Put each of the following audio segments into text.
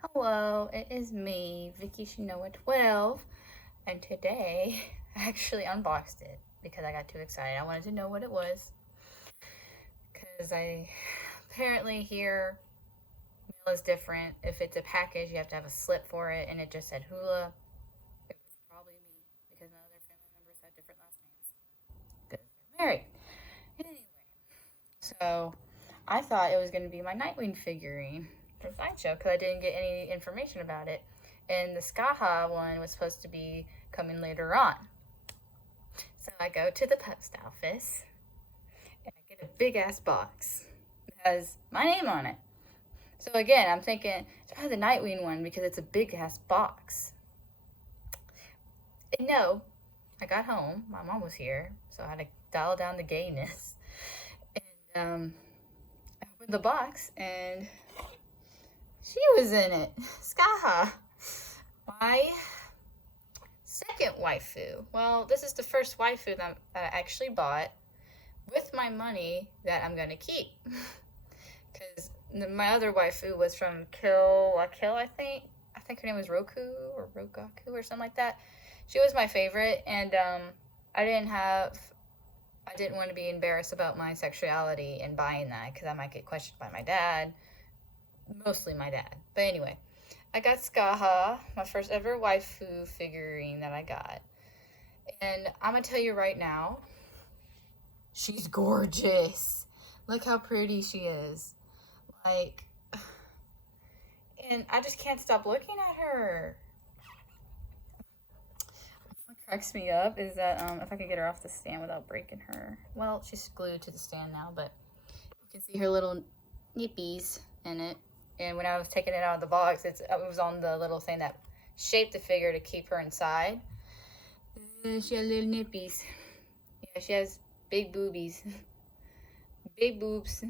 Hello, it is me, Vicky Shinoa 12, and today I actually unboxed it because I got too excited. I wanted to know what it was because I apparently here mail is different. If it's a package, you have to have a slip for it, and it just said Hula. It was probably me because my other family members had different last names because they're married. Anyway, so I thought it was going to be my Nightwing figurine from Sideshow because I didn't get any information about it. And the Scáthach one was supposed to be coming later on. So I go to the post office and I get a big ass box. It has my name on it. So again, I'm thinking it's probably the Nightwing one because it's a big ass box. And no, I got home. My mom was here, so I had to dial down the gayness. And I opened the box and she was in it. Scáthach. My second waifu. Well, this is the first waifu that I actually bought with my money that I'm going to keep. Because my other waifu was from Kill La Kill, I think. I think her name was Roku or Rogaku or something like that. She was my favorite, and I didn't want to be embarrassed about my sexuality in buying that because I might get questioned by my dad. Mostly my dad. But anyway, I got Scáthach, my first ever waifu figurine that I got. And I'm going to tell you right now, she's gorgeous. Look how pretty she is. Like, and I just can't stop looking at her. What cracks me up is that if I could get her off the stand without breaking her. Well, she's glued to the stand now, but you can see her little nippies in it. And when I was taking it out of the box, it was on the little thing that shaped the figure to keep her inside. She has little nippies. Yeah, she has big boobies. Big boobs.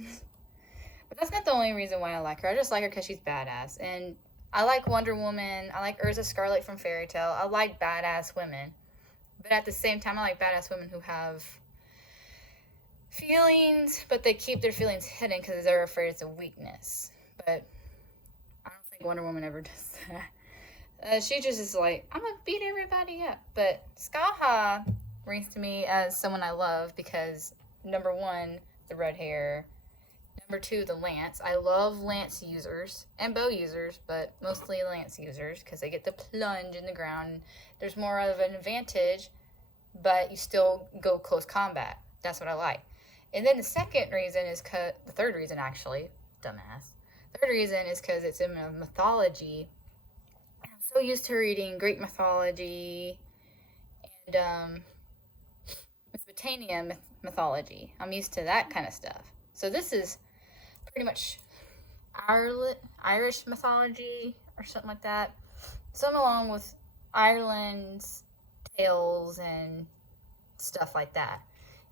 But that's not the only reason why I like her. I just like her because she's badass. And I like Wonder Woman. I like Urza Scarlet from Fairy Tail. I like badass women. But at the same time, I like badass women who have feelings, but they keep their feelings hidden because they're afraid it's a weakness. But I don't think Wonder Woman ever does that. She just is like, I'm going to beat everybody up. But Scáthach rings to me as someone I love because, number one, the red hair. Number two, the lance. I love lance users and bow users, but mostly lance users because they get to plunge in the ground. There's more of an advantage, but you still go close combat. That's what I like. And then the second reason is the third reason actually, dumbass. Third reason is because it's in mythology. I'm so used to reading Greek mythology and Mesopotamian mythology. I'm used to that kind of stuff. So this is pretty much Irish mythology or something like that. Some along with Ireland's tales and stuff like that.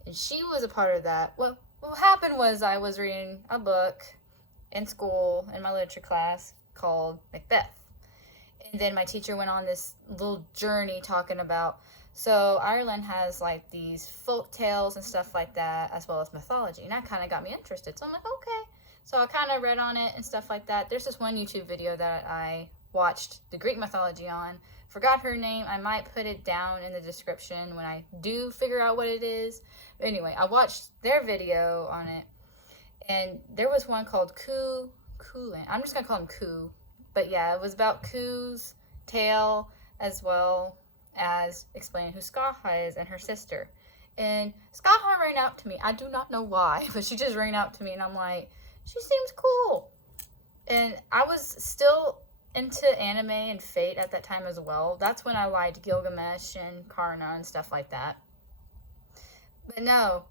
And she was a part of that. What happened was I was reading a book in school in my literature class called Macbeth. And then my teacher went on this little journey talking about, so Ireland has like these folk tales and stuff like that, as well as mythology. And that kind of got me interested. So I'm like, okay. So I kind of read on it and stuff like that. There's this one YouTube video that I watched the Greek mythology on. Forgot her name. I might put it down in the description when I do figure out what it is. But anyway, I watched their video on it. And there was one called Coolan. I'm just going to call him Coo. But yeah, it was about Coo's tale as well as explaining who Scáthach is and her sister. And Scáthach ran out to me. I do not know why, but she just ran out to me and I'm like, she seems cool. And I was still into anime and Fate at that time as well. That's when I liked Gilgamesh and Karna and stuff like that. But no,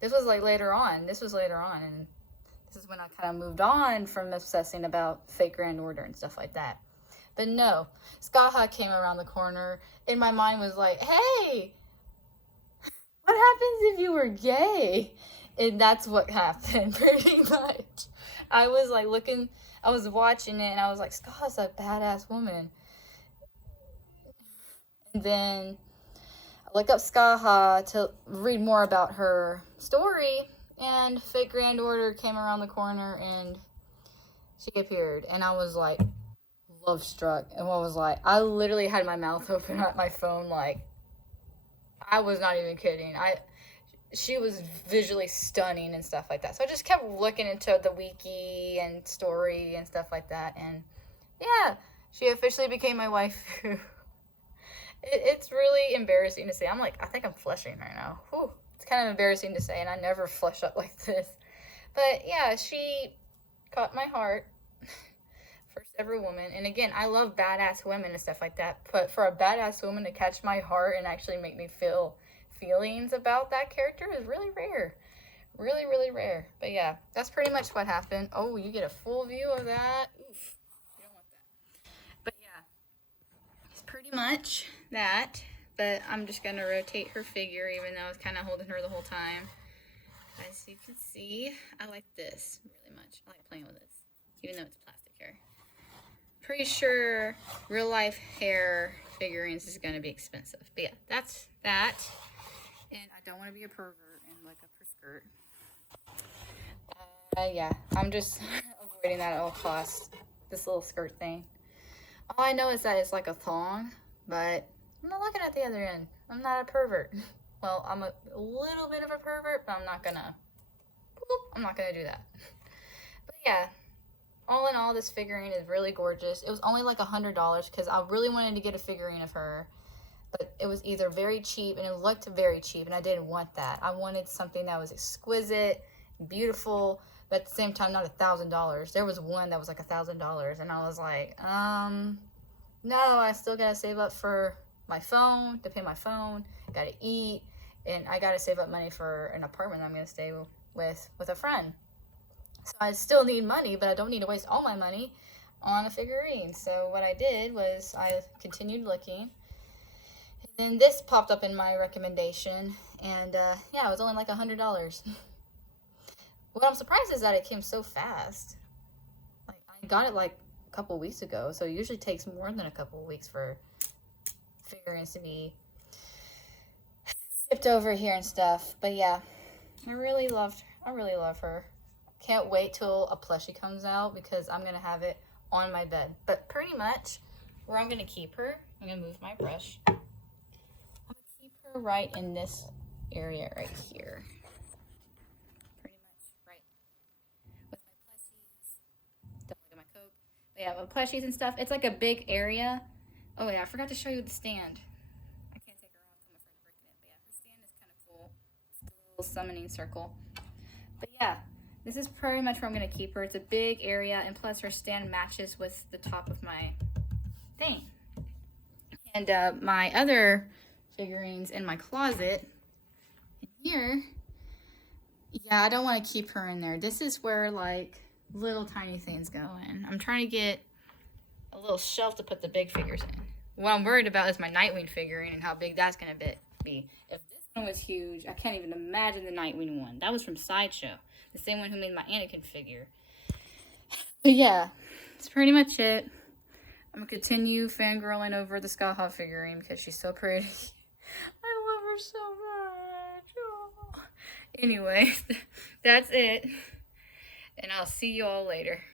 this was like later on. And this is when I kind of moved on from obsessing about Fate Grand Order and stuff like that. But no, Scáthach came around the corner and my mind was like, hey, what happens if you were gay? And that's what happened pretty much. I was like I was watching it and I was like, Scáthach's a badass woman. And then I looked up Scáthach to read more about her story, and Fate Grand Order came around the corner and she appeared. And I was like, love struck. And what was like, I literally had my mouth open at my phone, like, I was not even kidding. She was visually stunning and stuff like that. So I just kept looking into the wiki and story and stuff like that. And yeah, she officially became my wife. It's really embarrassing to say. I'm like, I think I'm flushing right now. Whew. It's kind of embarrassing to say, and I never flush up like this. But yeah, she caught my heart. First ever woman. And again, I love badass women and stuff like that. But for a badass woman to catch my heart and actually make me feel feelings about that character is really rare. Really, really rare. But yeah, that's pretty much what happened. Oh, you get a full view of that. Oof. You don't want that. But yeah, it's pretty much that. But I'm just going to rotate her figure, even though I was kind of holding her the whole time. As you can see, I like this really much. I like playing with this, even though it's plastic hair. Pretty sure real life hair figurines is going to be expensive. But yeah, that's that. And I don't want to be a pervert and look up her skirt. Yeah, I'm just avoiding that at all costs. This little skirt thing. All I know is that it's like a thong, but I'm not looking at the other end. I'm not a pervert. Well, I'm a little bit of a pervert, but I'm not gonna do that. But yeah, all in all, this figurine is really gorgeous. It was only like $100 because I really wanted to get a figurine of her, but it was either very cheap, and it looked very cheap, and I didn't want that. I wanted something that was exquisite, beautiful, but at the same time, not $1,000. There was one that was like $1,000, and I was like, no, I still gotta save up for my phone, to pay my phone, gotta eat, and I gotta save up money for an apartment I'm gonna stay with a friend. So I still need money, but I don't need to waste all my money on a figurine. So what I did was I continued looking, and then this popped up in my recommendation, and yeah, it was only like $100. What I'm surprised is that it came so fast. Like, I got it like a couple weeks ago, so it usually takes more than a couple weeks for figurines to be shipped over here and stuff. But yeah, I really love her. Can't wait till a plushie comes out because I'm gonna have it on my bed. But pretty much where I'm gonna keep her, I'm gonna move my brush. I'm gonna keep her right in this area right here. Pretty much right with my plushies. Don't look at my coat. But yeah, with plushies and stuff, it's like a big area. Oh yeah, I forgot to show you the stand. I can't take her off. I'm afraid of breaking it. But yeah, her stand is kind of cool. It's a little summoning circle. But yeah, this is pretty much where I'm going to keep her. It's a big area, and plus her stand matches with the top of my thing. And my other figurines in my closet, in here, yeah, I don't want to keep her in there. This is where, like, little tiny things go in. I'm trying to get a little shelf to put the big figures in. What I'm worried about is my Nightwing figurine and how big that's going to be. If this one was huge, I can't even imagine the Nightwing one. That was from Sideshow. The same one who made my Anakin figure. But yeah, that's pretty much it. I'm going to continue fangirling over the Scáthach figurine because she's so pretty. I love her so much. Oh. Anyway, that's it. And I'll see you all later.